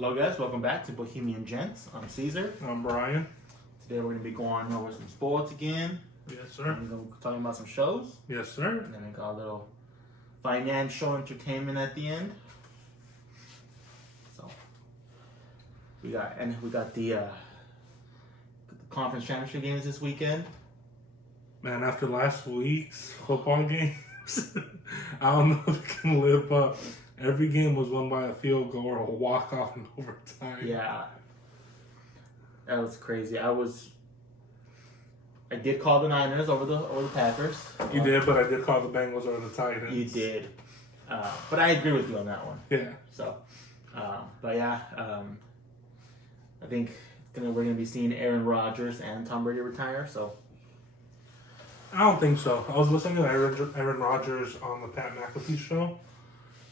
Hello guys, welcome back to Bohemian Gents. I'm Caesar. I'm Brian. Today we're going to be going over some sports again. Yes, sir. And we're going to be talking about some shows. Yes, sir. And then we got a little financial entertainment at the end. So we got the conference championship games this weekend. Man, after last week's football games, I don't know if it can live up. Every game was won by a field goal or a walk-off in overtime. Yeah. That was crazy. I did call the Niners over the Packers. You did, but I did call the Bengals over the Titans. You did. But I agree with you on that one. Yeah. So, I think we're gonna be seeing Aaron Rodgers and Tom Brady retire. So, I don't think so. I was listening to Aaron Rodgers on the Pat McAfee show.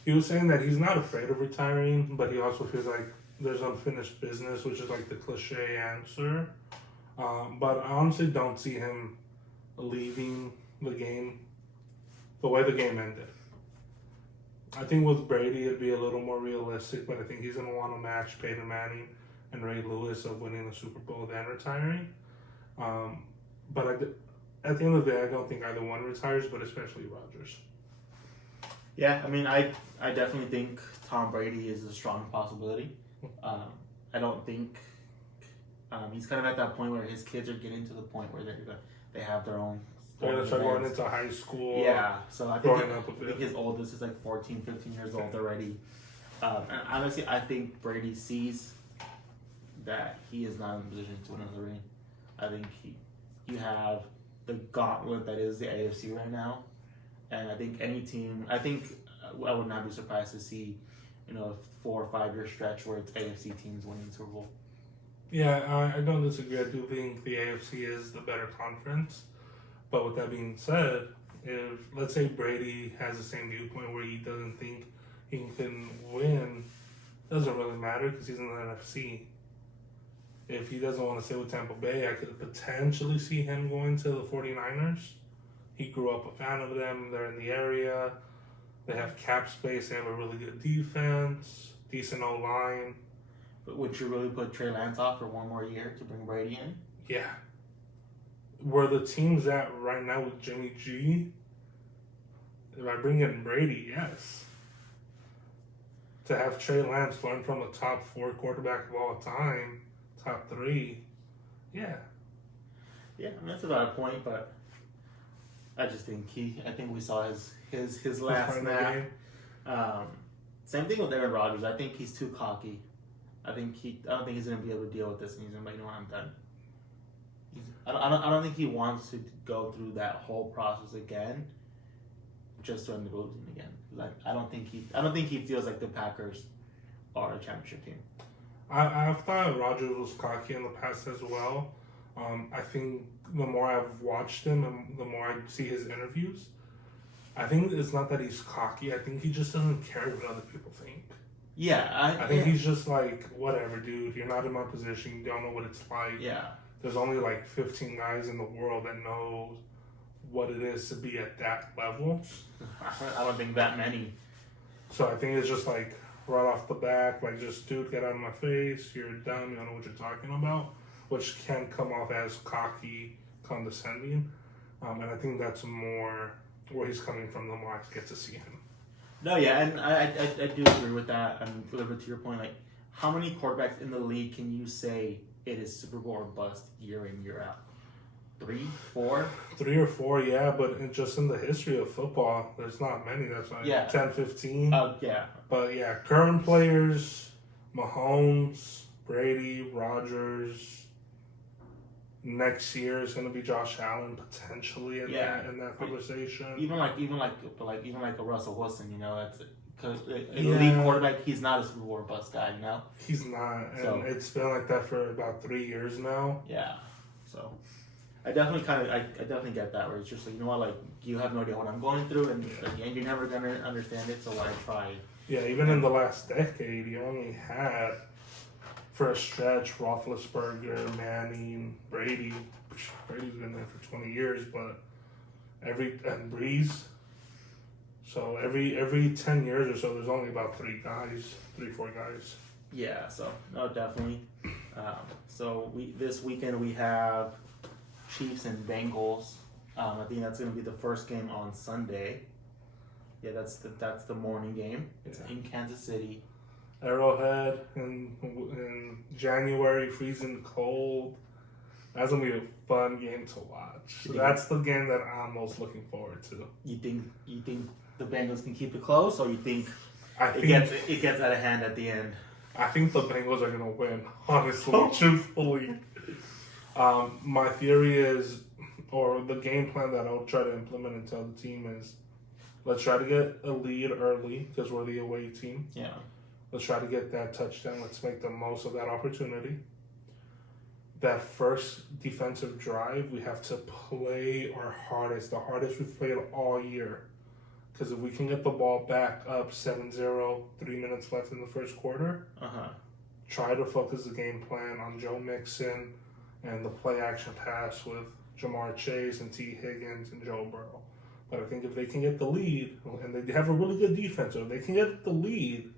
He was saying that he's not afraid of retiring, but he also feels like there's unfinished business, which is like the cliche answer. But I honestly don't see him leaving the game the way the game ended. I think with Brady it'd be a little more realistic, but I think he's going to want to match Peyton Manning and Ray Lewis of winning the Super Bowl then retiring. But at the end of the day, I don't think either one retires, but especially Rodgers. yeah, I mean, I definitely think Tom Brady is a strong possibility. I don't think he's kind of at that point where his kids are getting to the point where they have their own. They're going to start going into high school. Yeah, so I think up a bit. his oldest is like 14, 15 years old already. And honestly, I think Brady sees that he is not in a position to win another ring. I think you have the gauntlet that is the AFC right now. And I think I would not be surprised to see, a 4 or 5 year stretch where it's AFC teams winning the Super Bowl. Yeah, I don't disagree. I do think the AFC is the better conference. But with that being said, if, let's say, Brady has the same viewpoint where he doesn't think he can win, it doesn't really matter because he's in the NFC. If he doesn't want to stay with Tampa Bay, I could potentially see him going to the 49ers. He grew up a fan of them. They're in the area. They have cap space. They have a really good defense, decent O-line. But would you really put Trey Lance off for one more year to bring Brady in? Yeah. Where the team's at right now with Jimmy G, if I bring in Brady, yes. To have Trey Lance learn from a top 4 quarterback of all time, top 3, yeah. Yeah, I mean, that's about a point, but I just think I think we saw his last snap. Same thing with Aaron Rodgers. I think he's too cocky. I don't think he's gonna be able to deal with this, and he's gonna be like, you know what, I'm done. I don't think he wants to go through that whole process again, just to end up losing again. Like I don't think he feels like the Packers are a championship team. I've thought Rodgers was cocky in the past as well. I think the more I've watched him and the more I see his interviews, I think it's not that he's cocky. I think he just doesn't care what other people think. Yeah, I think he's just like, whatever, dude. You're not in my position. You don't know what it's like. Yeah. There's only like 15 guys in the world that know what it is to be at that level. I don't think that many. So I think it's just like right off the bat, like just, dude, get out of my face. You're dumb. You don't know what you're talking about. Which can come off as cocky, condescending. And I think that's more where he's coming from the more I get to see him. No, yeah, and I do agree with that. And a little bit to your point, like, how many quarterbacks in the league can you say it is Super Bowl or bust year in, year out? 3, 4? 3 or 4, yeah, but just in the history of football, there's not many. That's like 10, 15. Yeah. But yeah, current players, Mahomes, Brady, Rodgers. Next year is going to be Josh Allen potentially in that conversation. Even like a Russell Wilson, that's because elite quarterback. He's not a Super Bowl or bust guy, He's not, and it's been like that for about 3 years now. Yeah, so I definitely get that where it's just like, you know what, like you have no idea what I'm going through, and you're never gonna understand it, so why try? Yeah, even in the last decade, you only had. For a stretch, Roethlisberger, Manning, Brady. Brady's been there for 20 years, but and Breeze. So every 10 years or so, there's only about 3, 4 guys. Yeah, so no, definitely. So this weekend we have Chiefs and Bengals. I think that's going to be the first game on Sunday. Yeah, that's the morning game. It's in Kansas City. Arrowhead in January, freezing cold. That's gonna be a fun game to watch. So that's the game that I'm most looking forward to. You think the Bengals can keep it close, or you think it gets out of hand at the end? I think the Bengals are gonna win. Honestly, truthfully, my theory is, or the game plan that I'll try to implement and tell the team is, let's try to get a lead early because we're the away team. Yeah. Let's try to get that touchdown. Let's make the most of that opportunity. That first defensive drive, we have to play our hardest, the hardest we've played all year. Because if we can get the ball back up 7-0, 3 minutes left in the first quarter, try to focus the game plan on Joe Mixon and the play action pass with Jamar Chase and T. Higgins and Joe Burrow. But I think if they can get the lead, and they have a really good defense, so if they can get the lead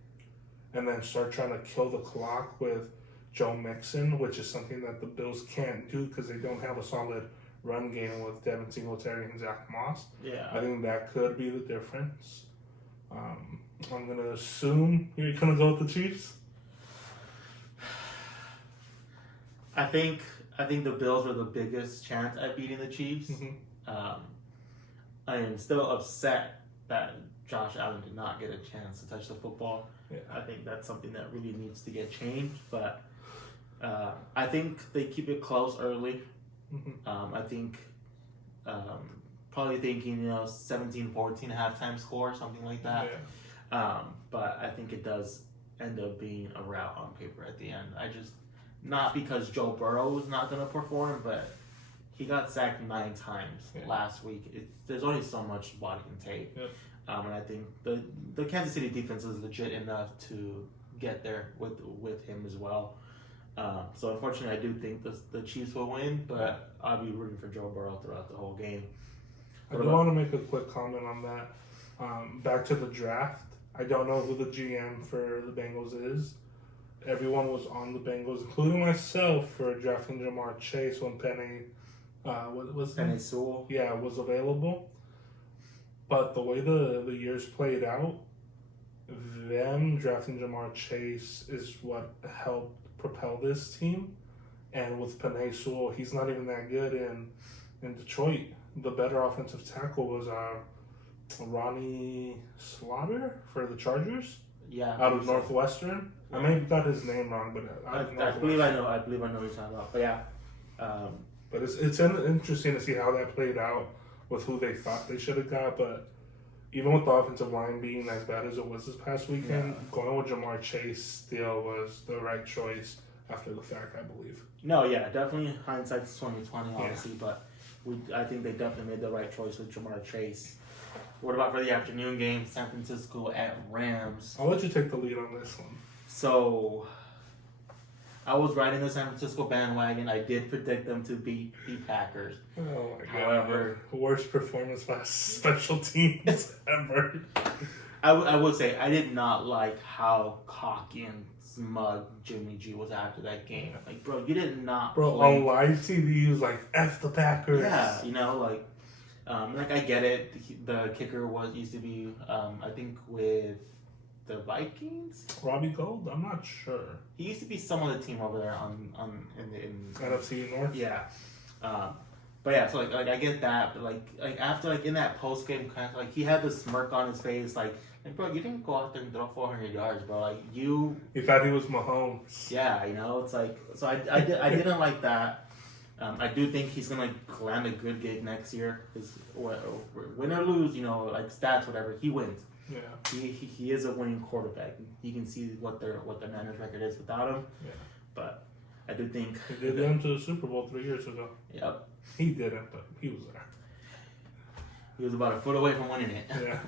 and then start trying to kill the clock with Joe Mixon, which is something that the Bills can't do because they don't have a solid run game with Devin Singletary and Zach Moss. Yeah. I think that could be the difference. I'm going to assume you're going to go with the Chiefs. I think the Bills are the biggest chance at beating the Chiefs. Mm-hmm. I am still upset that Josh Allen did not get a chance to touch the football. Yeah. I think that's something that really needs to get changed, but I think they keep it close early. Mm-hmm. I think probably thinking 17-14 halftime score, something like that. Yeah. But I think it does end up being a rout on paper at the end. Not because Joe Burrow was not going to perform, but he got sacked 9 times last week. There's only so much body can take. Yep. And I think the Kansas City defense is legit enough to get there with him as well. So unfortunately, I do think the Chiefs will win, but I'll be rooting for Joe Burrow throughout the whole game. I do want to make a quick comment on that. Back to the draft. I don't know who the GM for the Bengals is. Everyone was on the Bengals, including myself, for drafting Jamar Chase when Penny Sewell? Yeah, was available. But the way the years played out, them drafting Jamar Chase is what helped propel this team. And with Penny Sewell, he's not even that good in Detroit. The better offensive tackle was Ronnie Slaughter for the Chargers. Yeah, out of Northwestern. Yeah. I may have got his name wrong, but I believe I know what you're talking about. But yeah, but it's interesting to see how that played out with who they thought they should have got. But even with the offensive line being as bad as it was this past weekend, going with Jamar Chase still was the right choice after the fact, I believe. No, yeah, definitely hindsight's 2020, obviously, but I think they definitely made the right choice with Jamar Chase. What about for the afternoon game, San Francisco at Rams? I'll let you take the lead on this one. So, I was riding the San Francisco bandwagon. I did predict them to beat the Packers. Oh my God. However, worst performance by special teams ever. I would say I did not like how cocky and smug Jimmy G was after that game. Like, bro, you did not play. On live TV, he was like, F the Packers. Yeah, like I get it. The kicker used to be, I think, with the Vikings. Robbie Gold? I'm not sure. He used to be some of the team over there in NFC North. Yeah, but yeah. So like I get that, but like after in that post game kind of he had this smirk on his face, like bro, you didn't go out there and throw 400 yards, bro. Like you. He thought he was Mahomes. Yeah, it's like so. I didn't like that. I do think he's gonna land a good gig next year. Because win or lose, like stats, whatever, he wins. Yeah. He is a winning quarterback. You can see what their Niners record is without him. Yeah. But I do think he did them to the Super Bowl 3 years ago. Yep. He didn't, but he was there. He was about a foot away from winning it. Yeah.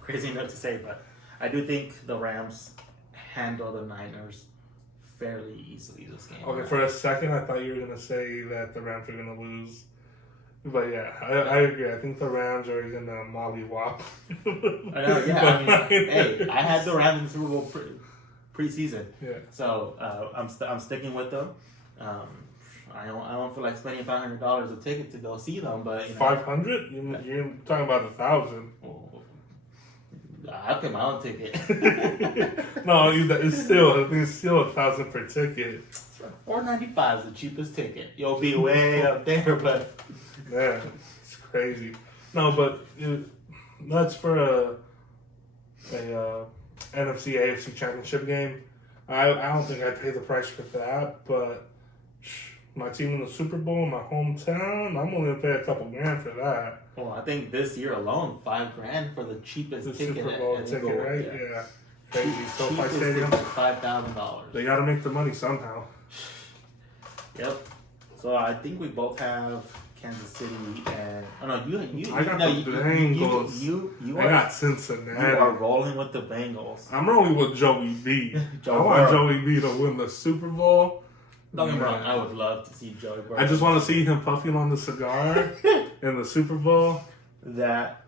Crazy enough to say, but I do think the Rams handle the Niners fairly easily this game. Okay, for a second I thought you were going to say that the Rams are going to lose. But yeah, I agree. I think the Rams are going to mollywop. I know, yeah. I mean, hey, I had the Rams in the Super Bowl preseason. Yeah. So I'm sticking with them. I don't feel like spending $500 a ticket to go see them, but you know, 500? You're talking about 1,000. I pay my own ticket. No, it's still 1,000 per ticket. $4.95 is the cheapest ticket. You'll be way up there, but yeah, it's crazy. No, but that's for a NFC AFC championship game. I don't think I'd pay the price for that, but my team in the Super Bowl in my hometown, I'm only gonna pay a couple grand for that. well, I think this year alone, $5,000 for the cheapest The ticket. Super Bowl at ticket, Eagle, right? Yeah. Crazy. SoFi Cheapest Stadium. ticket, $5,000. They gotta make the money somehow. Yep. So I think we both have Kansas City and you. I got no, the Bengals. You I got Cincinnati. You are rolling with the Bengals. I'm rolling with Joey B. Joe I want Burrow. Joey B to win the Super Bowl. Don't get me wrong, I would love to see Joey Burrow. I just want to see him puffing on the cigar in the Super Bowl. that.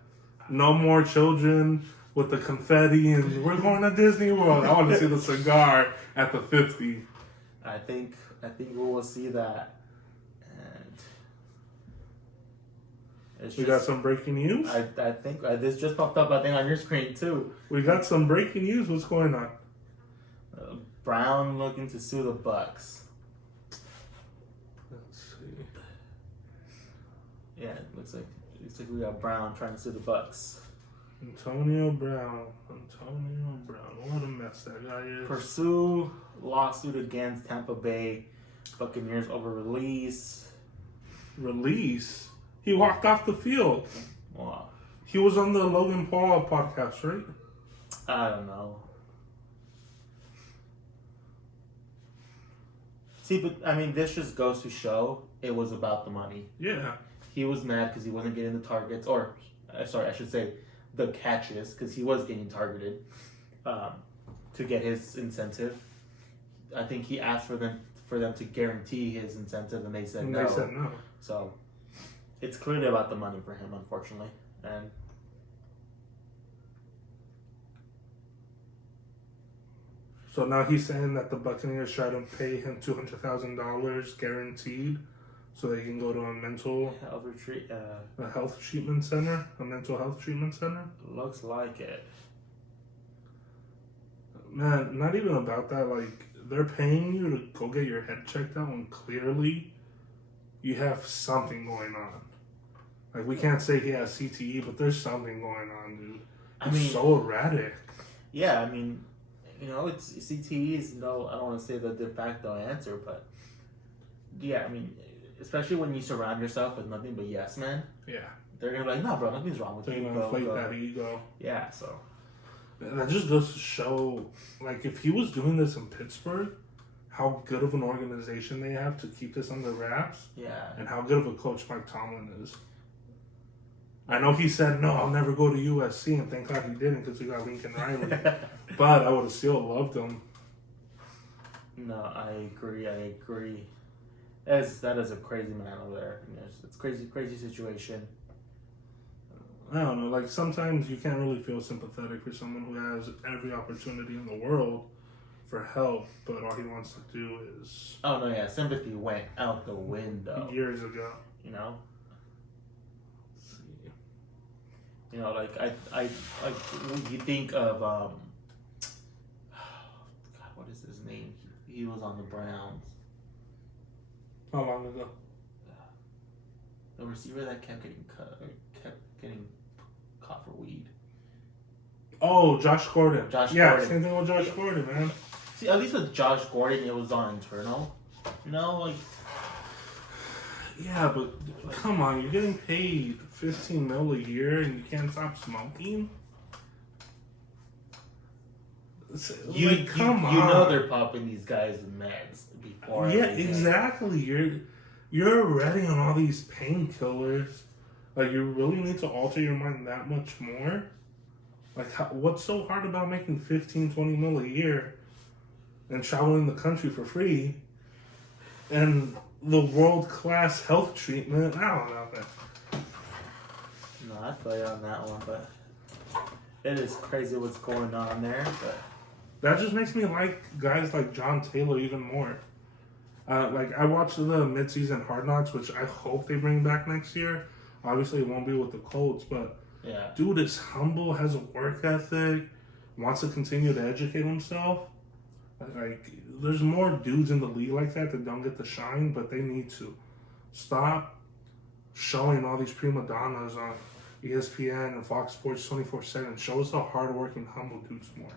No more children with the confetti and we're going to Disney World. I want to see the cigar at the 50. I think we will see that. And We got some breaking news. I think this just popped up. I think on your screen too. We got some breaking news. What's going on? Brown looking to sue the Bucks. Let's see. Yeah, it looks like we got Brown trying to sue the Bucks. Antonio Brown. What a mess that guy is. Pursue lawsuit against Tampa Bay Buccaneers over release. Release. He walked off the field. Wow. He was on the Logan Paul podcast, right? I don't know. See, but I mean, this just goes to show it was about the money. Yeah. He was mad because he wasn't getting the targets, or sorry, I should say the catches, because he was getting targeted to get his incentive. I think he asked for them to guarantee his incentive, and they said no. They said no. So it's clearly about the money for him, unfortunately. And so now he's saying that the Buccaneers tried to pay him $200,000 guaranteed, so they can go to a mental health retreat. a health treatment center, a mental health treatment center. Looks like it. Man, not even about that. Like, they're paying you to go get your head checked out when clearly you have something going on. Like, we can't say he has CTE, but there's something going on, dude. It's so erratic. Yeah, I mean, you know, it's CTE is no. I don't want to say the de facto answer, but yeah, I mean, especially when you surround yourself with nothing but yes men. Yeah. They're gonna be like, no, bro, nothing's wrong with you. They're gonna inflate that ego. Yeah, so. And that just goes to show, like, if he was doing this in Pittsburgh, how good of an organization they have to keep this under wraps. Yeah. And how good of a coach Mike Tomlin is. I know he said, no, I'll never go to USC, and thank God he didn't because we got Lincoln Riley. But I would have still loved him. No, I agree. That is a crazy man over there. It's crazy situation. I don't know, like, sometimes you can't really feel sympathetic for someone who has every opportunity in the world for help, but all he wants to do is... Oh, no, yeah, sympathy went out the window. Years ago. You know? Let's see. You know, like, I you think of, God, what is his name? He was on the Browns. How long ago? The receiver that kept getting caught for weed. Oh, Josh Gordon. Gordon. Same thing with Josh Gordon, man. See, at least with Josh Gordon, it was on internal. You know, like... Yeah, but come on, you're getting paid $15 million a year and you can't stop smoking? You know they're popping these guys in meds before. Yeah, exactly. You're already on all these painkillers. Like, you really need to alter your mind that much more? Like, what's so hard about making $15, $20 million a year and traveling the country for free and the world-class health treatment? I don't know, man. No, I feel you on that one, but it is crazy what's going on there. But that just makes me like guys like John Taylor even more. Like, I watched the mid-season Hard Knocks, which I hope they bring back next year. Obviously, it won't be with the Colts, but Yeah. dude is humble, has a work ethic, wants to continue to educate himself. Like, there's more dudes in the league like that don't get to shine, but they need to. Stop showing all these prima donnas on ESPN and Fox Sports 24/7. Show us the hardworking, humble dudes more.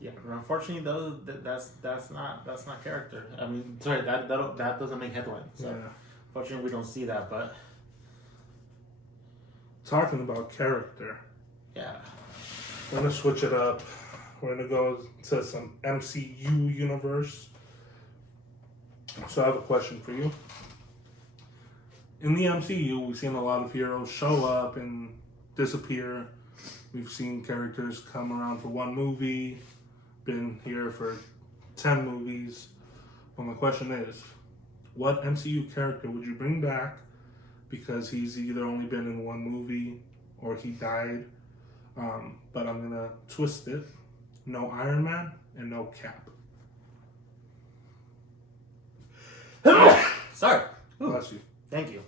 Yeah, but unfortunately, though, that's not character. I mean, sorry, that doesn't make headlines. So, Yeah. unfortunately, we don't see that. But talking about character, yeah, we're gonna switch it up. We're gonna go to some MCU universe. So I have a question for you. In the MCU, we've seen a lot of heroes show up and disappear. We've seen characters come around for one movie, been here for 10 movies. Well, my question is, what MCU character would you bring back because he's either only been in one movie or he died? But I'm going to twist it. No Iron Man and no Cap. sorry. Bless you. Thank you.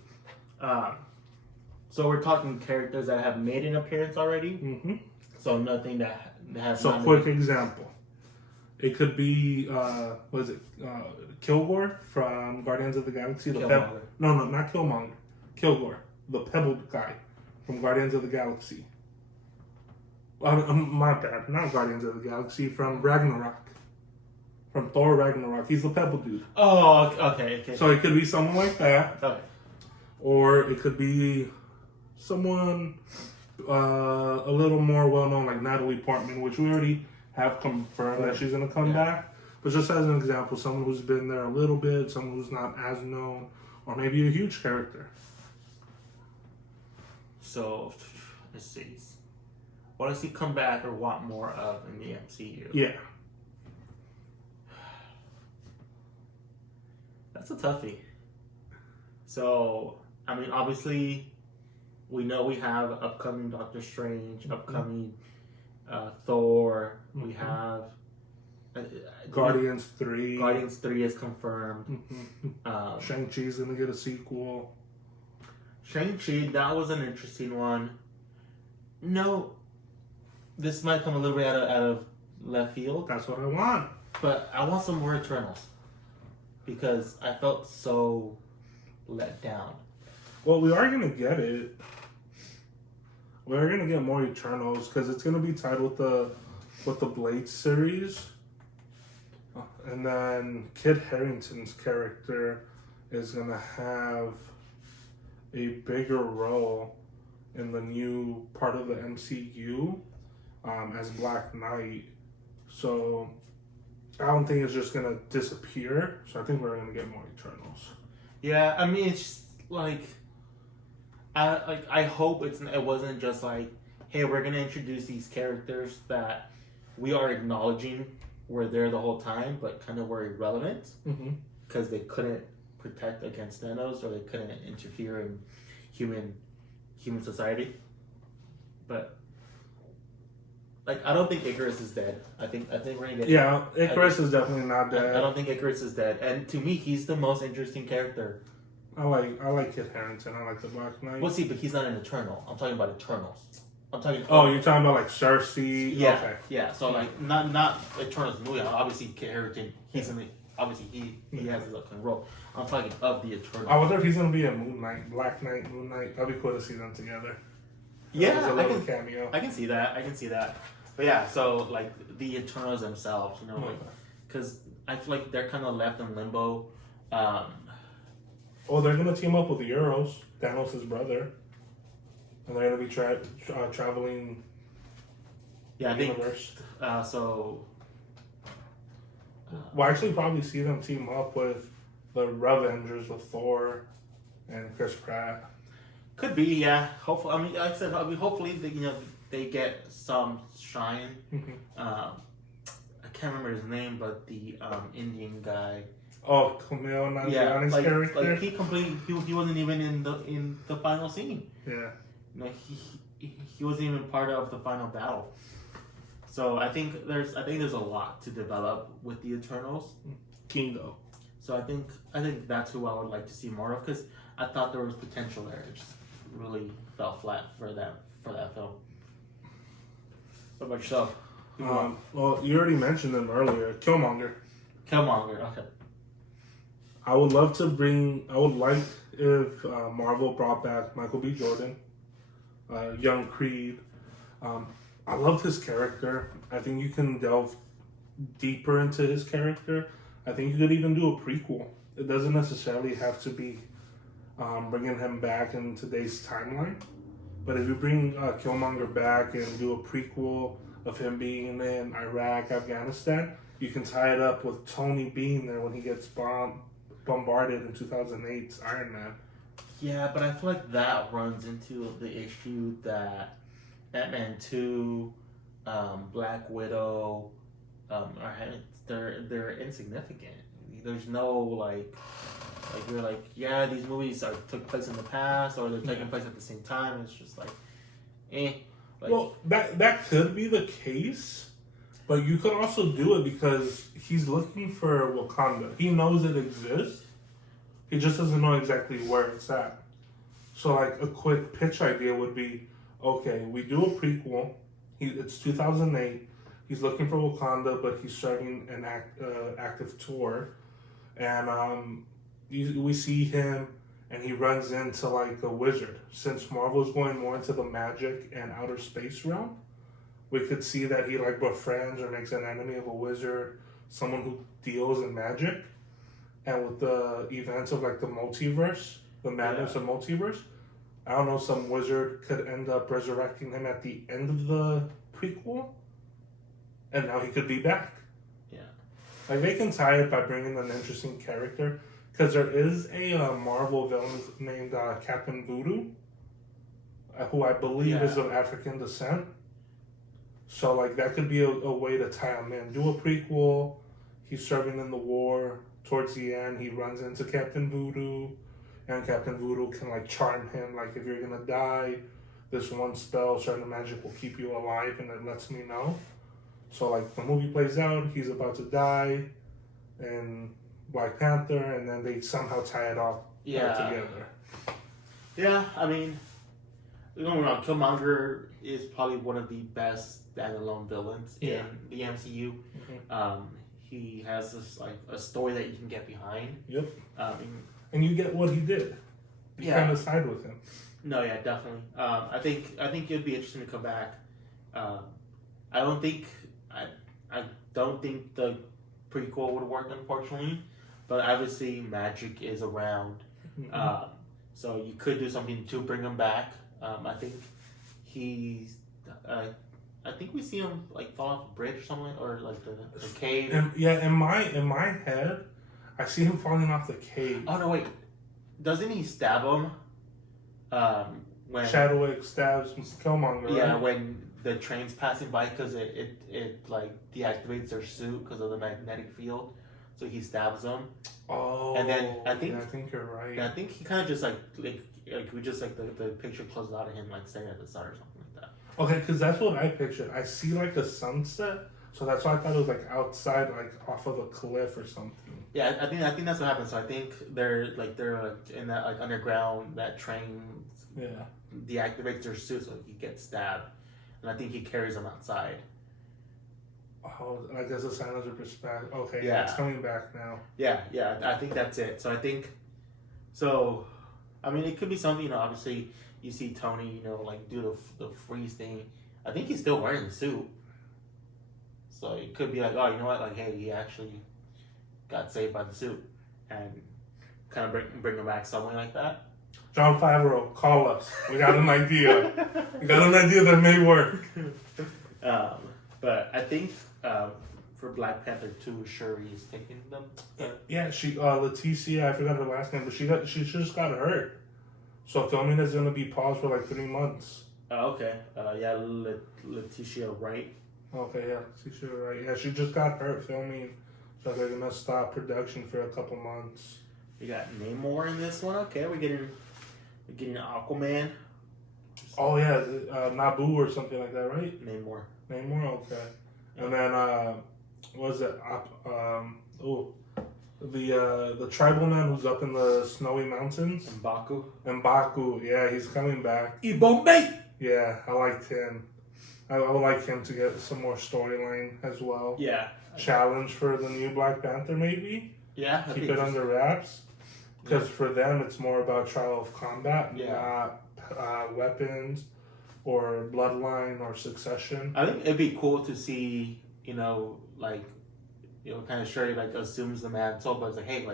So we're talking characters that have made an appearance already. Mm-hmm. So nothing that has. So, quick example. It could be, Kilgore from Guardians of the Galaxy. Killmonger. No, not Killmonger. Kilgore, the pebbled guy from Guardians of the Galaxy. My bad, not Guardians of the Galaxy, from Ragnarok. From Thor Ragnarok. He's the pebble dude. Oh, okay. So it could be someone like that. Okay. Or it could be someone a little more well-known, like Natalie Portman, which we already have confirmed that she's going to come back. But just as an example, someone who's been there a little bit, someone who's not as known, or maybe a huge character. So, let's see. What does he come back or want more of in the MCU? Yeah. That's a toughie. So, I mean, obviously, we know we have upcoming Doctor Strange, upcoming Thor. We have Guardians 3. Guardians 3 is confirmed. Shang-Chi's going to get a sequel. Shang-Chi, that was an interesting one. No, this might come a little bit out of left field. That's what I want. But I want some more Eternals. Because I felt so let down. Well, we are going to get it. We're going to get more Eternals because it's going to be tied with the Blade series. And then Kit Harington's character is going to have a bigger role in the new part of the MCU as Black Knight. So I don't think it's just going to disappear. So I think we're going to get more Eternals. Yeah, I mean, it's just like... I hope it wasn't just like, hey, we're going to introduce these characters that we are acknowledging were there the whole time, but kind of were irrelevant because they couldn't protect against Thanos or they couldn't interfere in human society. But like, I don't think Icarus is dead. I think we're gonna get. Yeah, Icarus is definitely not dead. I don't think Icarus is dead, and to me, he's the most interesting character. I like Kit Harington. I like the Black Knight. Well, see, but he's not an Eternal. I'm talking about Eternals. I'm talking. Oh, you're talking about like Cersei. Yeah, okay. Yeah. So like, not Eternals movie. Obviously, Kit Harington. He's in the. Obviously, he has his own role. I'm talking of the Eternals. I wonder if he's gonna be a Moon Knight, Black Knight, Moon Knight. That'd be cool to see them together. Yeah, a little cameo. I can see that. But yeah, so like the Eternals themselves, you know, like, because I feel like they're kind of left in limbo. Oh, they're gonna team up with the Euros, Thanos' brother, and they're gonna be traveling. Yeah, I think universe. We'll actually probably see them team up with the Revengers with Thor and Chris Pratt. Could be, yeah. Hopefully, I mean, like I said, hopefully they get some shine. I can't remember his name, but the Indian guy. Oh, Kumail Nanjiani's character. Like he wasn't even in the final scene. Yeah. He wasn't even part of the final battle. So I think there's a lot to develop with the Eternals. Kingo. So I think that's who I would like to see more of, because I thought there was potential there. It just really fell flat for that film. What about yourself? Well, you already mentioned them earlier. Killmonger. Okay. I would like if Marvel brought back Michael B. Jordan, young Creed. I loved his character. I think you can delve deeper into his character. I think you could even do a prequel. It doesn't necessarily have to be bringing him back in today's timeline. But if you bring Killmonger back and do a prequel of him being in Iraq, Afghanistan, you can tie it up with Tony being there when he gets bombarded in 2008's Iron Man. Yeah, but I feel like that runs into the issue that Ep.2, Black Widow, they're insignificant. There's no like you're like, yeah, these movies took place in the past or they're taking place at the same time. It's just like, Like, well, that could be the case, but you could also do it because he's looking for Wakanda. He knows it exists. He just doesn't know exactly where it's at. So, like, a quick pitch idea would be, okay, we do a prequel. It's 2008. He's looking for Wakanda, but he's starting an active tour. And we see him, and he runs into, like, a wizard. Since Marvel's going more into the magic and outer space realm, we could see that he, like, befriends or makes an enemy of a wizard, someone who deals in magic. And with the events of, like, the multiverse, the madness of multiverse, I don't know, some wizard could end up resurrecting him at the end of the prequel, and now he could be back. Yeah. Like, they can tie it by bringing an interesting character, because there is a Marvel villain named Captain Voodoo, who I believe is of African descent. So, like, that could be a way to tie him in. Do a prequel, he's serving in the war. Towards the end, he runs into Captain Voodoo, and Captain Voodoo can, like, charm him. Like, if you're gonna die, this one spell, certain magic will keep you alive, and it lets me know. So, like, the movie plays out, he's about to die, and Black Panther, and then they somehow tie it all together. Yeah, I mean, don't get me wrong, Killmonger is probably one of the best standalone villains in the MCU. Mm-hmm. He has this, like, a story that you can get behind. Yep. And you get what he did. You kind of side with him. No, yeah, definitely. I think it'd be interesting to come back. I don't think the prequel would work, unfortunately, but obviously magic is around. Mm-hmm. So you could do something to bring him back. I think he's. I think we see him, like, fall off a bridge or something, or like the cave. In my head, I see him falling off the cave. Oh no, wait! Doesn't he stab him? When Chadwick stabs Killmonger. Yeah, right? when the train's passing by, because it like deactivates their suit because of the magnetic field, so he stabs them. Oh. And then I think you're right. I think he kind of just like we just like the picture closes out of him like staring at the sun or something like that. Okay, because that's what I pictured. I see, like, a sunset, so that's why I thought it was, like, outside, like, off of a cliff or something. Yeah, I think that's what happened. So I think they're in that, like, underground, that train deactivates their suit, so he gets stabbed, and I think he carries them outside. Oh, like, as a sign of the respect. Okay, yeah, it's coming back now. Yeah, I think that's it. So I mean, it could be something, obviously. You see Tony, like, do the freeze thing. I think he's still wearing the suit. So it could be like, oh, you know what? Like, hey, he actually got saved by the suit. And kind of bring him back, something like that. Jon Favreau, call us. We got an idea. We got an idea that may work. But I think for Black Panther 2, Shuri is taking them. Yeah, Leticia, I forgot her last name, but she just got hurt. So filming is going to be paused for, like, 3 months. Oh, okay. Leticia Wright. Okay, yeah, Leticia Wright. Yeah, she just got hurt filming, so they're going to stop production for a couple months. We got Namor in this one. Okay, we're getting Aquaman. Oh, yeah, Naboo or something like that, right? Namor. Okay. And then what was it? The tribal man who's up in the snowy mountains. M'Baku, yeah, he's coming back. Bombay. Yeah, I liked him. I would like him to get some more storyline as well. Yeah. Challenge for the new Black Panther, maybe. Yeah. Keep it under wraps. Because for them, it's more about trial of combat, not weapons or bloodline or succession. I think it'd be cool to see, kind of Shuri assumes the mantle, but it's like, hey,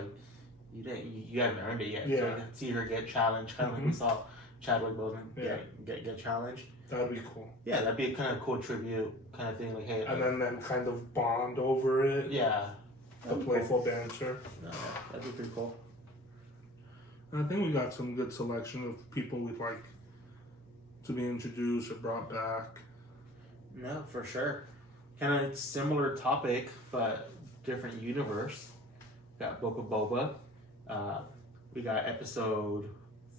you haven't earned it yet. Yeah. So you can see her get challenged, kind of like we saw Chadwick Boseman get challenged. That'd be cool. Yeah, that'd be a kind of cool tribute kind of thing. Like, hey, and then them kind of bond over it. Yeah. The playful banter. No, that'd be pretty cool. I think we got some good selection of people we'd like to be introduced or brought back. No, for sure. Kind of similar topic, but different universe. Got Boba. We got episode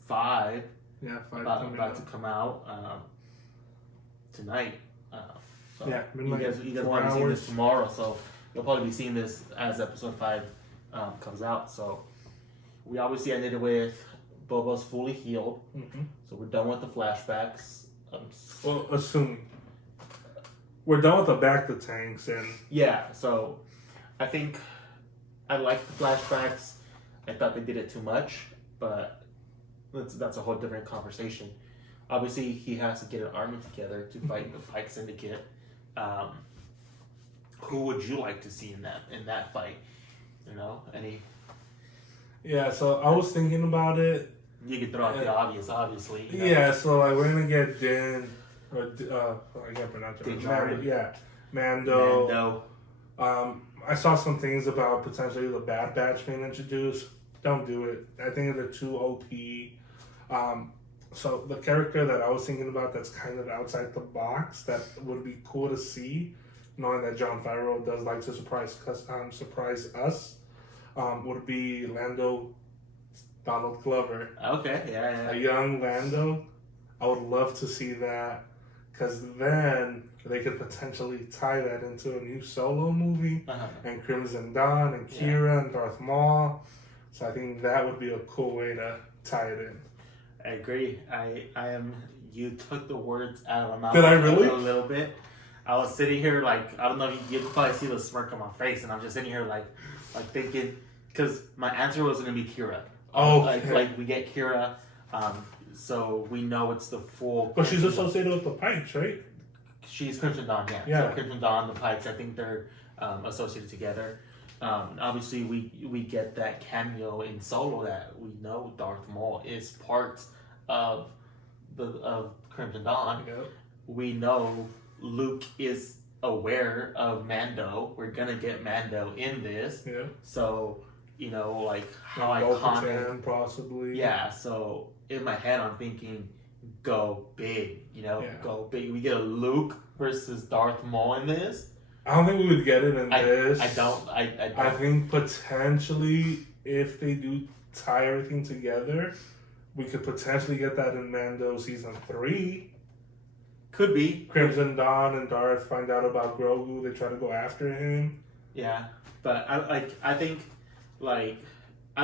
5. Yeah, 5 about to come out tonight. So yeah, you guys want to see this tomorrow, so you'll probably be seeing this as episode 5 comes out. So we obviously ended it with Boba's fully healed, so we're done with the flashbacks. Well, assuming we're done with the back to tanks and so I think I like the flashbacks. I thought they did it too much, but that's a whole different conversation. Obviously, he has to get an army together to fight the Pike Syndicate. Who would you like to see in that fight? Any? Yeah, so I was thinking about it. You can throw out the obvious, obviously. Yeah, so we're gonna get Din, or I can't pronounce it. Mando. I saw some things about potentially the Bad Batch being introduced. Don't do it. I think they're too OP. So the character that I was thinking about that's kind of outside the box that would be cool to see, knowing that Jon Favreau does like to surprise us, would be Lando Donald Glover. Okay, yeah. A young Lando. I would love to see that, because then they could potentially tie that into a new Solo movie, and Crimson Dawn, and Kira, and Darth Maul. So I think that would be a cool way to tie it in. I agree. You took the words out of my mouth. Did I really? A little bit. I was sitting here I don't know if you could probably see the smirk on my face, and I'm just sitting here thinking, because my answer was going to be Kira. Oh, we get Kira, so we know it's the full. But she's associated with the Pikes, right? She's Crimson Dawn, yeah. So Crimson Dawn, the Pikes, I think they're associated together. Obviously, we get that cameo in Solo that we know Darth Maul is part of Crimson Dawn. Yep. We know Luke is aware of Mando. We're gonna get Mando in this. Yeah. So how iconic, possibly. Yeah. So in my head, I'm thinking, go big. Go big. We get a Luke versus Darth Maul in this. I don't think we would get it in this. I don't. I think potentially, if they do tie everything together, we could potentially get that in Mando season 3. Could be. Crimson Dawn and Darth find out about Grogu. They try to go after him. Yeah, but I think I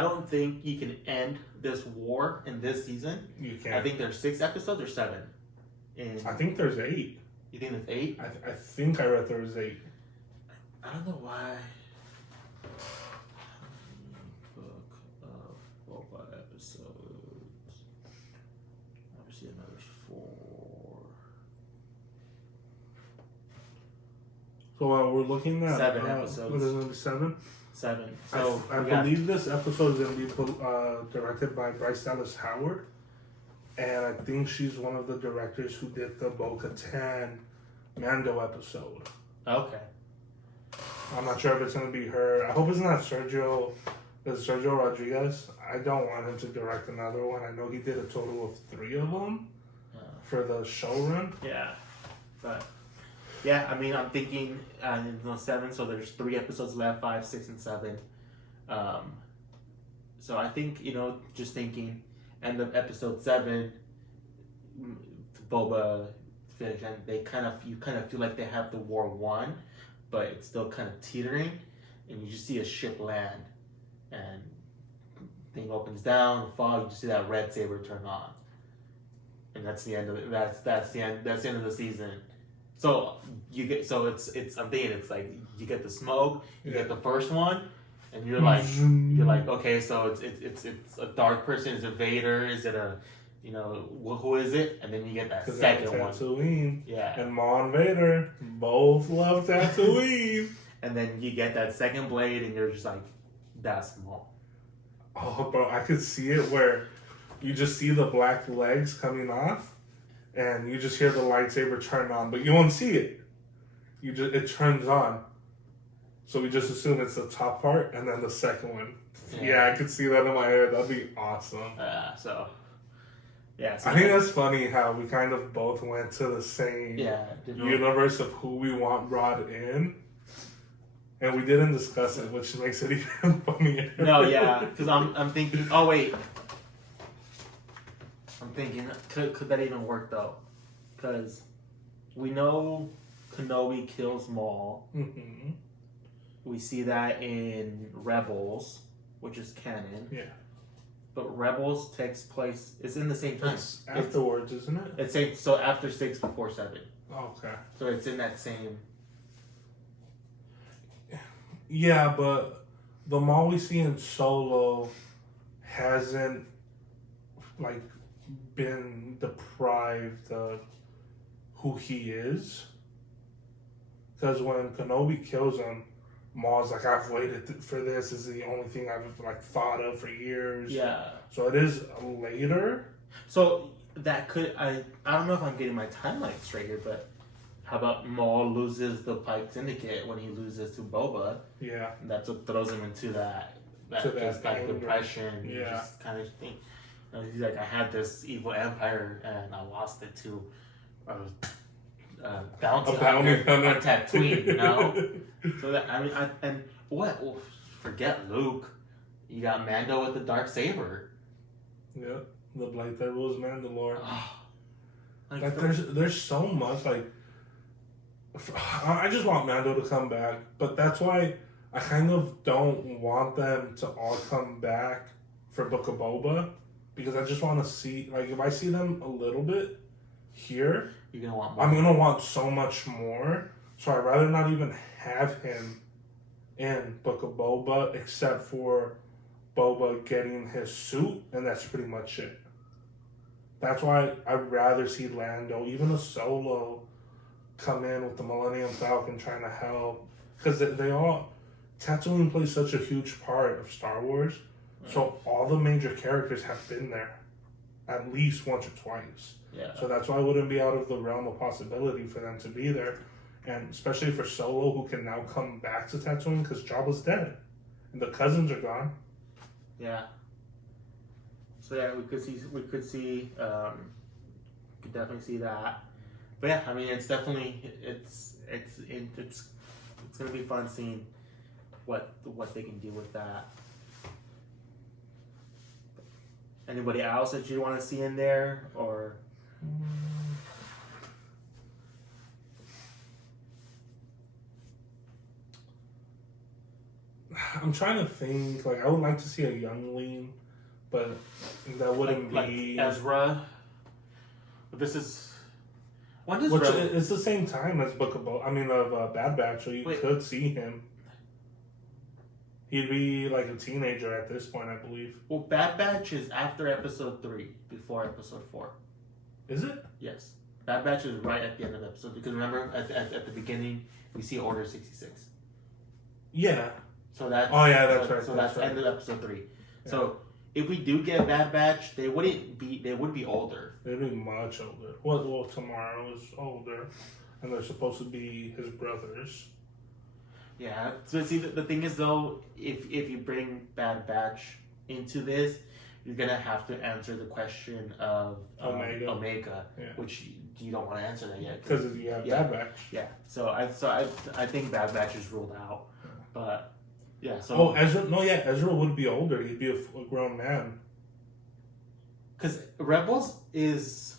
don't think you can end this war in this season. You can't. I think there's 6 episodes or 7. I think there's 8. You think there's 8? I think I read there was 8. I don't know why. Book of Boba episodes. Obviously, another 4. So we're looking at 7 episodes. What is it? 7. 7. So I believe this episode is going to be directed by Bryce Dallas Howard, and I think she's one of the directors who did the Bo-Katan Mando episode. Okay. I'm not sure if it's going to be her. I hope it's not Sergio Rodriguez. I don't want him to direct another one. I know he did a total of 3 of them for the show run. Yeah, but yeah, I mean, I'm thinking 7. So there's 3 episodes left: 5, 6, and 7. So I think just thinking, end of episode 7, Boba finish, and you kind of feel like they have the war won. but it's still kind of teetering, and you just see a ship land, and thing opens down, fog. You just see that red saber turn on, and that's the end of it. That's the end. That's the end of the season. So you get it's I'm thinking it's like you get the smoke, you get the first one, and you're like okay, so it's a dark person. Is it Vader? Is it a who is it? And then you get that second one. Tatooine. Yeah. And Maul and Vader both love Tatooine. And then you get that second blade, and you're just like, that's Maul. Oh, bro, I could see it where you just see the black legs coming off, and you just hear the lightsaber turn on, but you won't see it. It turns on. So we just assume it's the top part, and then the second one. Yeah, I could see that in my head. That'd be awesome. So I think that's funny how we kind of both went to the same universe of who we want brought in. And we didn't discuss it, which makes it even funnier. No, yeah, because I'm thinking, oh wait. I'm thinking, could that even work though? Because we know Kenobi kills Maul. Mm-hmm. We see that in Rebels, which is canon. Yeah. But Rebels takes place. It's in the same time. It's afterwards, isn't it? It's same. So after 6, before 7. Okay. So it's in that same. Yeah, but the Maul we see in Solo hasn't been deprived of who he is. Because when Kenobi kills him, Maul's like, I've waited for this. This is the only thing I've thought of for years. Yeah. So it is later. So that could I don't know if I'm getting my timeline straight here, but how about Maul loses the Pike Syndicate when he loses to Boba? Yeah. And that's what throws him into that just like depression. Yeah. Just kind of thing. He's like, I had this evil empire and I lost it to bounty hunter on Tatooine, So that forget Luke. You got Mando with the dark saber. Yeah, the lightsaber was Mandalore. Like there's so much I just want Mando to come back, but that's why I kind of don't want them to all come back for Book of Boba, because I just want to see if I see them a little bit here, you're gonna want more. I'm gonna want so much more. So I'd rather not even have him in Book of Boba, except for Boba getting his suit, and that's pretty much it. That's why I'd rather see Lando, even a Solo, come in with the Millennium Falcon trying to help. Because Tatooine plays such a huge part of Star Wars, so all the major characters have been there at least once or twice. Yeah. So that's why it wouldn't be out of the realm of possibility for them to be there. And especially for Solo, who can now come back to Tatooine because Jabba's dead. And the cousins are gone. Yeah. So yeah, we could definitely see that. But yeah, I mean, it's definitely it's gonna be fun seeing what they can do with that. Anybody else that you want to see in there, or? I'm trying to think. I would like to see a youngling, but that wouldn't be Ezra. This is when does it's the same time as Book of of Bad Batch, so you could see him. He'd be like a teenager at this point, I believe. Well, Bad Batch is after episode 3, before episode 4. Is it? Yes. Bad Batch is right at the end of the episode, because remember at the beginning we see Order 66. Yeah. So that's that's right. So that's end of episode 3. Yeah. So if we do get Bad Batch, they would be older. They'd be much older. Well, Tomorrow is older, and they're supposed to be his brothers. Yeah. So see, the thing is though, if you bring Bad Batch into this, you're gonna have to answer the question of Omega, which you don't want to answer that yet because you have Bad Batch. Yeah. So I think Bad Batch is ruled out, but yeah. So Ezra would be older. He'd be a grown man. Because Rebels is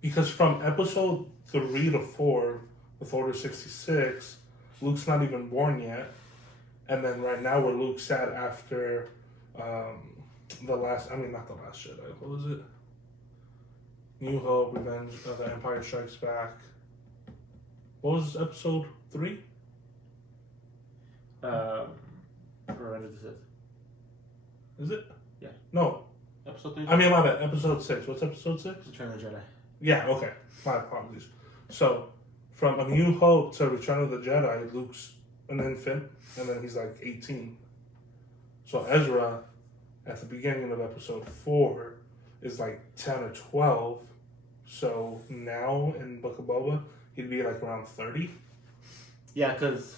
because from episode 3 to 4, with Order 66, Luke's not even born yet. And then right now where Luke's at after not the last Jedi, what was it? New Hope, Revenge of the Empire Strikes Back. What was episode 3? Revenge of the Sith. Is it? Yeah. No. Episode 3? I mean, my bad. Episode 6. What's episode 6? Return of the Jedi. Yeah, okay. My apologies. So, from A New Hope to Return of the Jedi, Luke's an infant, and then he's like 18. So Ezra, at the beginning of episode 4, is like 10 or 12. So now in Book of Boba, he'd be like around 30. Yeah, because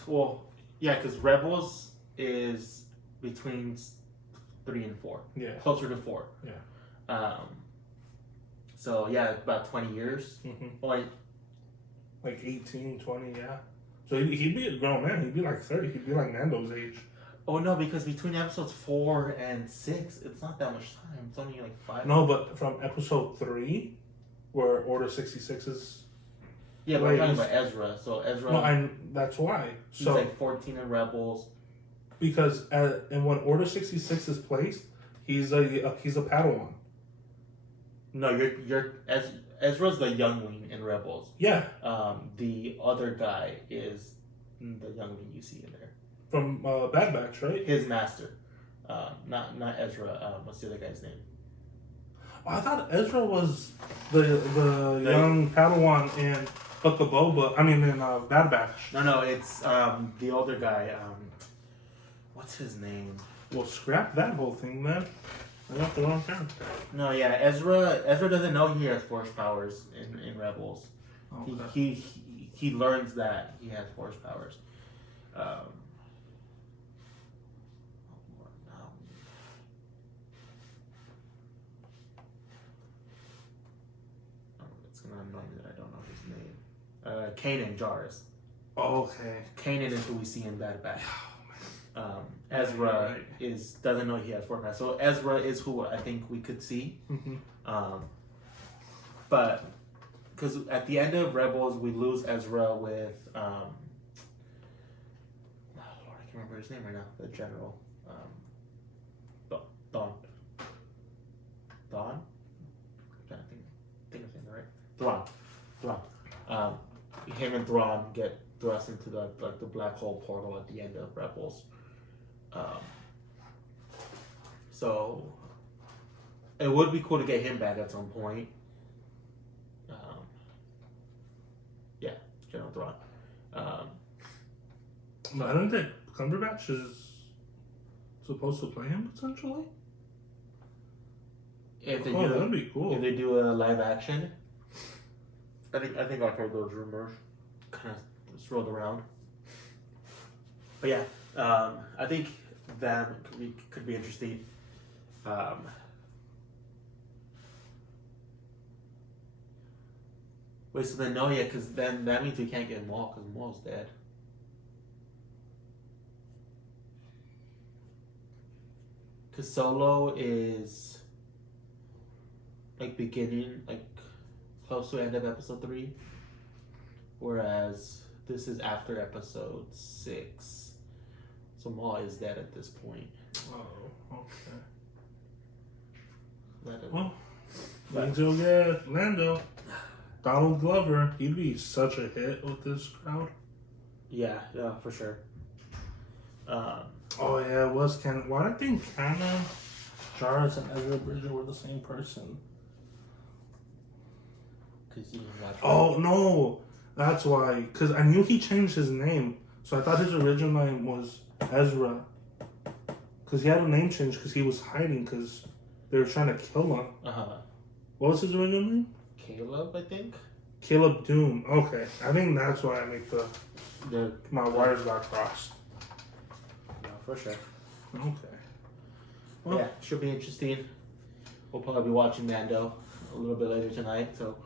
Rebels is between 3 and 4. Yeah. Closer to 4. Yeah. So yeah, about 20 years. Mm-hmm. Like 18, 20, yeah. So he'd be a grown man. He'd be like 30. He'd be like Nando's age. Oh no, because between episodes 4 and 6, it's not that much time. It's only like 5. No, but from episode 3, where Order 66 is. Yeah, but I'm talking about Ezra. So Ezra. No, that's why. He's So like 14 in Rebels. Because and when Order 66 is placed, he's a Padawan. No, Ezra's the youngling in Rebels. Yeah. The other guy is the youngling you see in there. From Bad Batch, right? His master. Not Ezra. What's the other guy's name? Oh, I thought Ezra was the young Padawan in Book of Boba. I mean, in Bad Batch. No, it's the older guy. What's his name? Well, scrap that whole thing, then. I got the wrong character. No, yeah, Ezra doesn't know he has force powers in Rebels. Okay. He learns that he has force powers. It's gonna annoy me that I don't know his name. Kanan Jarrus. Okay. Kanan is who we see in Bad Batch. Ezra doesn't know he has force powers. So Ezra is who I think we could see. Mm-hmm. But because at the end of Rebels we lose Ezra with Lord, I can't remember his name right now. The general, Dawn. I'm trying to think of him right. Thrawn. Him and Thrawn get thrust into the black hole portal at the end of Rebels. So it would be cool to get him back at some point. Yeah, General Thrawn. I don't think Cumberbatch is supposed to play him potentially. If they that'd be cool. If they do a live action, I think I've heard those rumors kind of swirled around. But yeah, I think that could be interesting. Wait, so then no, yeah, because then that means we can't get Maul because Maul's dead. Because Solo is beginning, close to end of episode 3, whereas this is after episode 6. So Maul is dead at this point. Oh, okay. Well, means you'll get Lando. Donald Glover, he'd be such a hit with this crowd. Yeah, for sure. It was Canon. Why do I think Canon, Jarrus, and Ezra Bridger were the same person? Because you watch. Oh no, that's why. Because I knew he changed his name, so I thought his original name was Ezra. Because he had a name change because he was hiding because they were trying to kill him. What was his original name? Caleb, I think. Caleb Doom. Okay, I think that's why I make my wires got crossed. No, for sure. Okay. Well, yeah, should be interesting. We'll probably be watching Mando a little bit later tonight. So,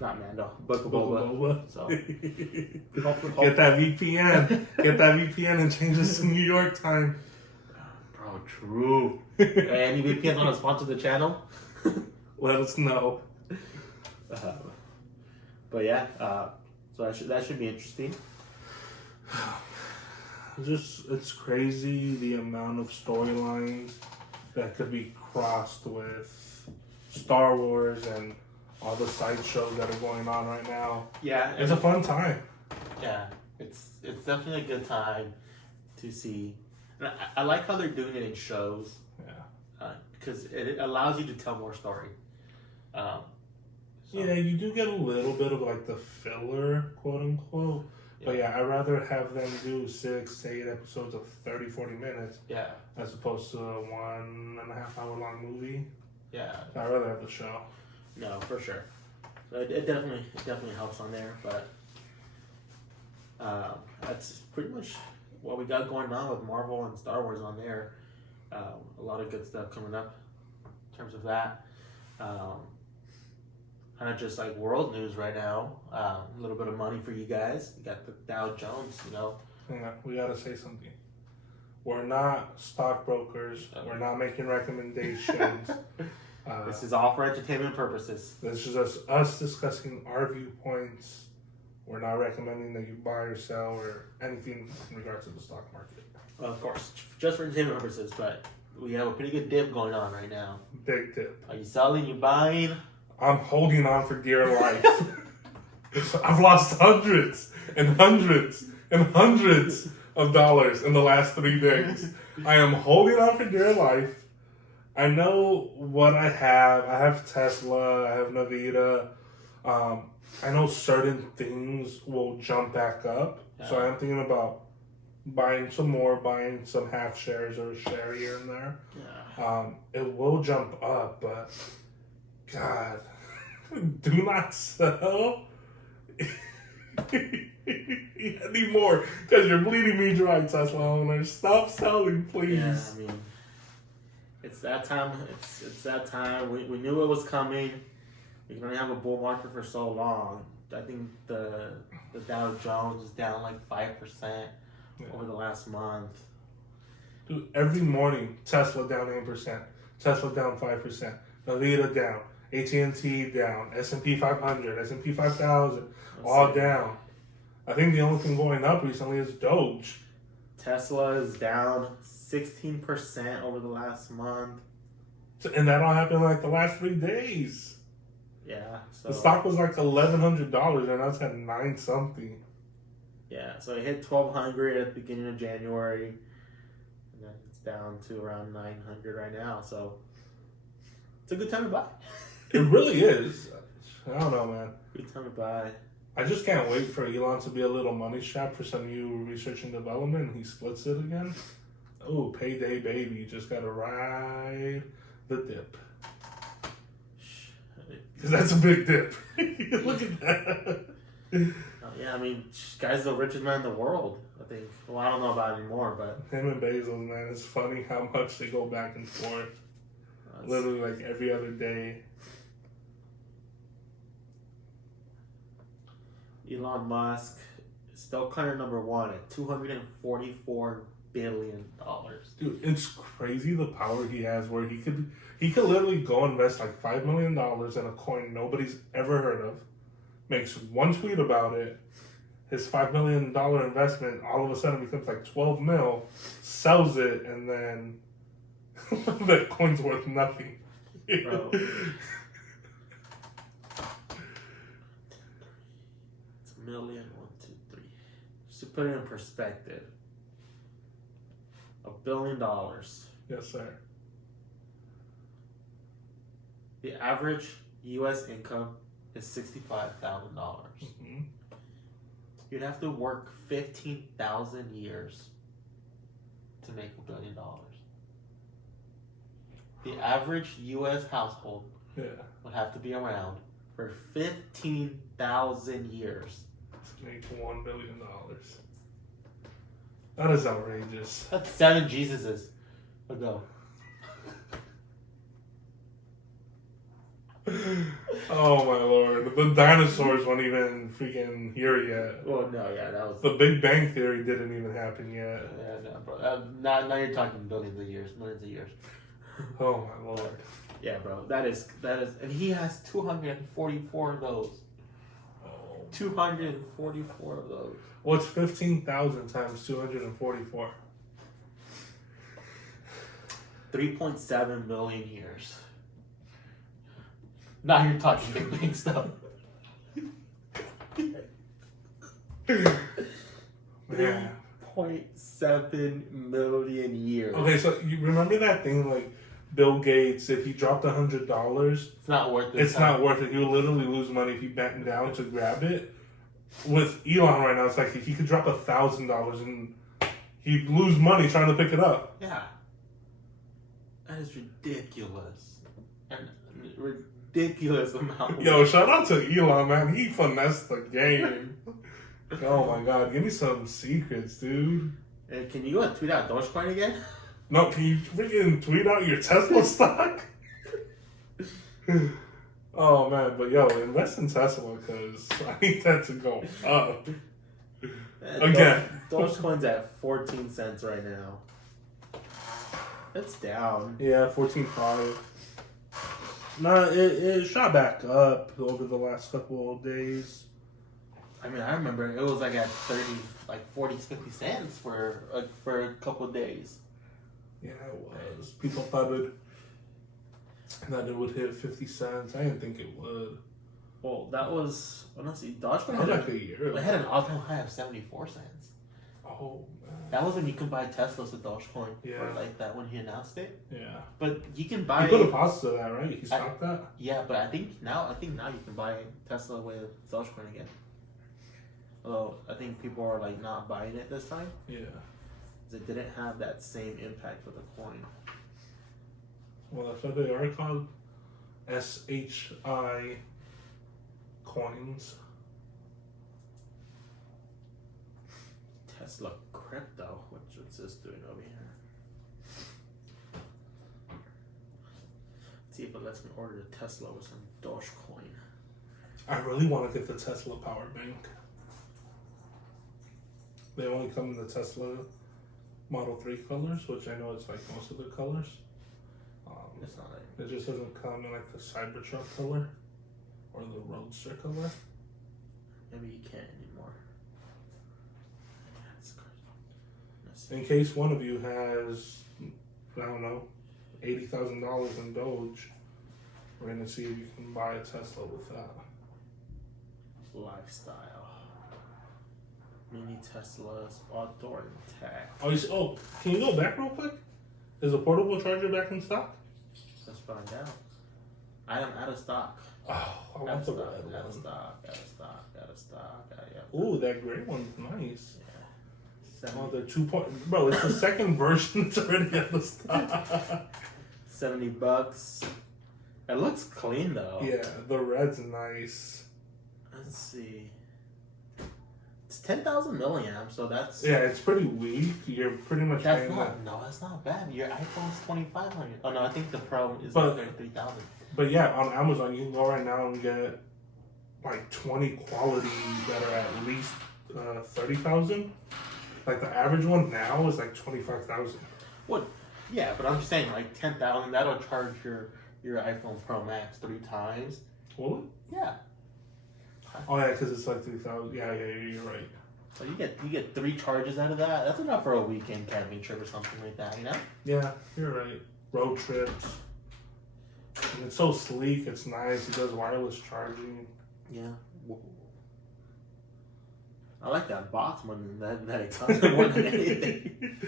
not Mando, Book of Boba. So, get that VPN. Get that VPN and change this to New York time. Bro, true. Any VPNs want to sponsor the channel? Let us know. But yeah, So that should be interesting. It's crazy the amount of storylines that could be crossed with Star Wars and all the side shows that are going on right now. Yeah, it's a fun time. Yeah, it's definitely a good time to see. And I like how they're doing it in shows. Yeah, because it allows you to tell more story. Yeah, you do get a little bit of like the filler, quote unquote. Yeah. But yeah, I'd rather have them do 6 to 8 episodes of 30, 40 minutes. Yeah. As opposed to a 1.5 hour long movie. Yeah. I'd rather have the show. No, for sure. So it definitely helps on there, but that's pretty much what we got going on with Marvel and Star Wars on there. A lot of good stuff coming up in terms of that. Kind of just like world news right now. A little bit of money for you guys. You got the Dow Jones, Yeah, we gotta say something. We're not stockbrokers. Okay. We're not making recommendations. This is all for entertainment purposes. This is us discussing our viewpoints. We're not recommending that you buy or sell or anything in regards to the stock market. Well, of course, just for entertainment purposes, but we have a pretty good dip going on right now. Big dip. Are you selling? You buying? I'm holding on for dear life. I've lost hundreds and hundreds and hundreds of dollars in the last 3 days. I am holding on for dear life. I know what I have. I have Tesla. I have Nvidia. I know certain things will jump back up. Yeah. So I am thinking about buying some more, buying some half shares or a share here and there. Yeah. It will jump up, but God, do not sell anymore because you're bleeding me dry, Tesla owners. Stop selling, please. Yeah, I mean, it's that time. It's that time. We knew it was coming. We can only have a bull market for so long. I think the Dow Jones is down like 5% over the last month. Dude, every morning Tesla down 8%, Tesla down 5%, Nvidia down, AT&T down, S&P 500, S&P 5000, all down. I think the only thing going up recently is Doge. Tesla is down 16% over the last month. And that all happened like the last 3 days. Yeah. So the stock was like $1,100 and now it's at 9 something. Yeah, so it hit 1,200 at the beginning of January. And then it's down to around 900 right now. So it's a good time to buy. It really is. I don't know, man. Good time to buy. I just can't wait for Elon to be a little money strapped for some new research and development and he splits it again. Oh, payday baby. You just gotta ride the dip. Because that's a big dip. Look at that. Yeah, I mean, guy's the richest man in the world, I think. Well, I don't know about anymore, but him and Bezos, man, it's funny how much they go back and forth. Literally like every other day. Elon Musk is still kind of number one at $244 billion. Dude, it's crazy the power he has where he could literally go invest like $5 million in a coin nobody's ever heard of, makes one tweet about it, his $5 million investment all of a sudden becomes like 12 mil, sells it, and then that coin's worth nothing. Bro. It's a million, 1, 2, 3. Just to put it in perspective, $1 billion. Yes, sir. The average U.S. income is $65,000. Mm-hmm. You'd have to work 15,000 years to make $1 billion. The average U.S. household would have to be around for 15,000 years to make $1 billion. That is outrageous. That's 7 Jesuses ago. Oh my lord. The dinosaurs weren't even freaking here yet. Well, no, yeah, that was... The Big Bang Theory didn't even happen yet. Yeah, no, bro. Now you're talking billions of years, millions of years. Oh my lord. Yeah, bro. That is... And he has 244 of those. Oh 244 of those. What's 15,000 times 244? 3.7 million years. Now you're talking big stuff. Man. 3.7 million years. Okay, so you remember that thing like Bill Gates, if he dropped $100, It's not worth it. it's not worth it. He'll literally lose money if he bent down to grab it. With Elon right now, it's like if he could drop $1,000 and he'd lose money trying to pick it up. Yeah. That is ridiculous. An ridiculous amount. Yo, shout out to Elon, man. He finessed the game. Oh my god, give me some secrets, dude. And can you tweet out Dogecoin again? No, can you freaking tweet out your Tesla stock? Oh man, but yo, invest in Tesla because I need that to go up. Again. Dogecoin's at 14 cents right now. It's down. Yeah, 14.5. No, it shot back up over the last couple of days. I mean, I remember it was like at 40, 50 cents for a couple of days. Yeah, it was. People thought that it would hit 50 cents. I didn't think it would. Well, that was, honestly, Dogecoin That was like a year ago. It had an all-time high of 74 cents. Oh, man. That was when you could buy Teslas with Dogecoin. Yeah. For like that when he announced it. Yeah. But you can buy. You put a pause to that, right? He stopped that? Yeah, but I think now you can buy Tesla with Dogecoin again. Although I think people are like not buying it this time. Yeah. Because it didn't have that same impact with the coin. Well, that's what they are called. SHI coins. Tesla crypto, what's this doing over here? Let's see if it lets me order a Tesla with some Dogecoin. I really want to get the Tesla power bank. They only come in the Tesla Model 3 colors, which I know it's like most of the colors. It's not like It just doesn't come in like the Cybertruck color or the Roadster color. maybe you can't anymore. That's crazy. In case one of you has, I don't know, $80,000 in Doge, we're gonna see if you can buy a Tesla with that. Lifestyle. Mini Teslas, outdoor tech. Oh, can you go back real quick? Is a portable charger back in stock? Let's find out. I am out of stock. Oh, I Out want of the stock. red Out of one. stock. Out of stock. Out of stock. Yeah. Ooh, that gray one's nice. Yeah. Oh, the 2 point, bro. It's the second version. It's already at the stock. $70. It looks clean though. Yeah, the red's nice. Let's see. It's 10,000 milliamps, so that's. Yeah, it's pretty weak. You're pretty much That's paying that. not. No, that's not bad. Your iPhone's 2,500. Oh no, I think the Pro is But- like 33,000. But yeah, on Amazon, you can go right now and get like 20 quality that are at least 30,000. Like the average one now is like 25,000. What? Yeah, but I'm just saying, like 10,000. That'll charge your iPhone Pro Max 3 times. Will it? Yeah. Oh yeah, because it's like 3,000. Yeah, you're right. So you get 3 charges out of that. That's enough for a weekend camping trip or something like that, you know? Yeah, you're right. Road trips. And it's so sleek. It's nice. It does wireless charging. Yeah. I like that box more than that it comes more than anything.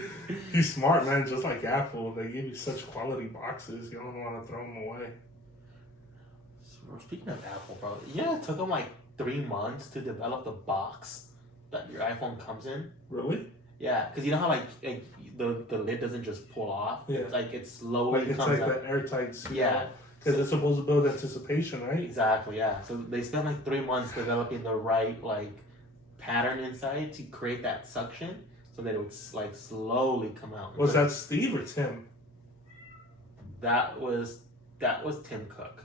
He's smart, man. Just like Apple, they give you such quality boxes. You don't want to throw them away. So, speaking of Apple, bro, you know it took them like 3 months to develop the box that your iPhone comes in. Really? Yeah, because you know how like the lid doesn't just pull off. Yeah. It's like it slowly Like it's comes like up. the airtight seal. Yeah. Because it's supposed to build anticipation, right? Exactly. Yeah. So they spent like 3 months developing the right like pattern inside to create that suction, so that it would like slowly come out. Was that Steve or Tim? That was Tim Cook.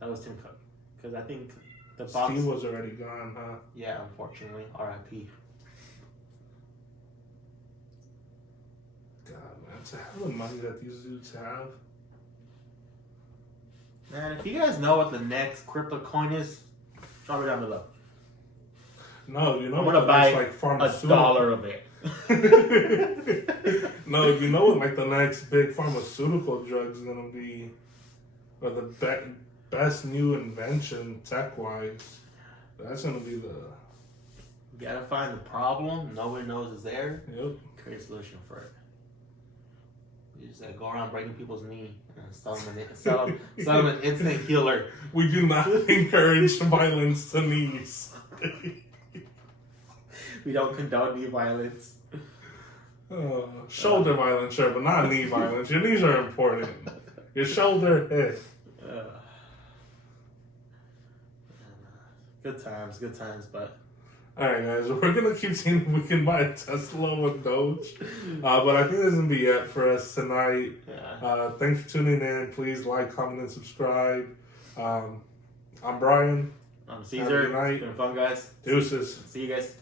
That was Tim Cook. Because I think the box. Steve was already gone, huh? Yeah, unfortunately, R.I.P. God, man, it's a hell of money that these dudes have. Man, if you guys know what the next crypto coin is, drop it down below. No, you know I'm what? gonna buy like $1 of it. No, you know what? Like the next big pharmaceutical drug is gonna be, or the best new invention tech wise. That's gonna be the. You gotta find the problem. Nobody knows is there. Yep. Create a solution for it. You just go around breaking people's knee and sell them an instant healer. We do not encourage violence to knees. We don't condone knee violence. Shoulder violence, sure, but not knee violence. Your knees are important. Your shoulder, Good times, but. Alright guys, we're gonna keep seeing if we can buy a Tesla with Doge. But I think this is gonna be it for us tonight. Yeah. Thanks for tuning in. Please like, comment, and subscribe. I'm Brian. I'm Caesar. Have a good night. It's been fun, guys. Deuces. See you guys.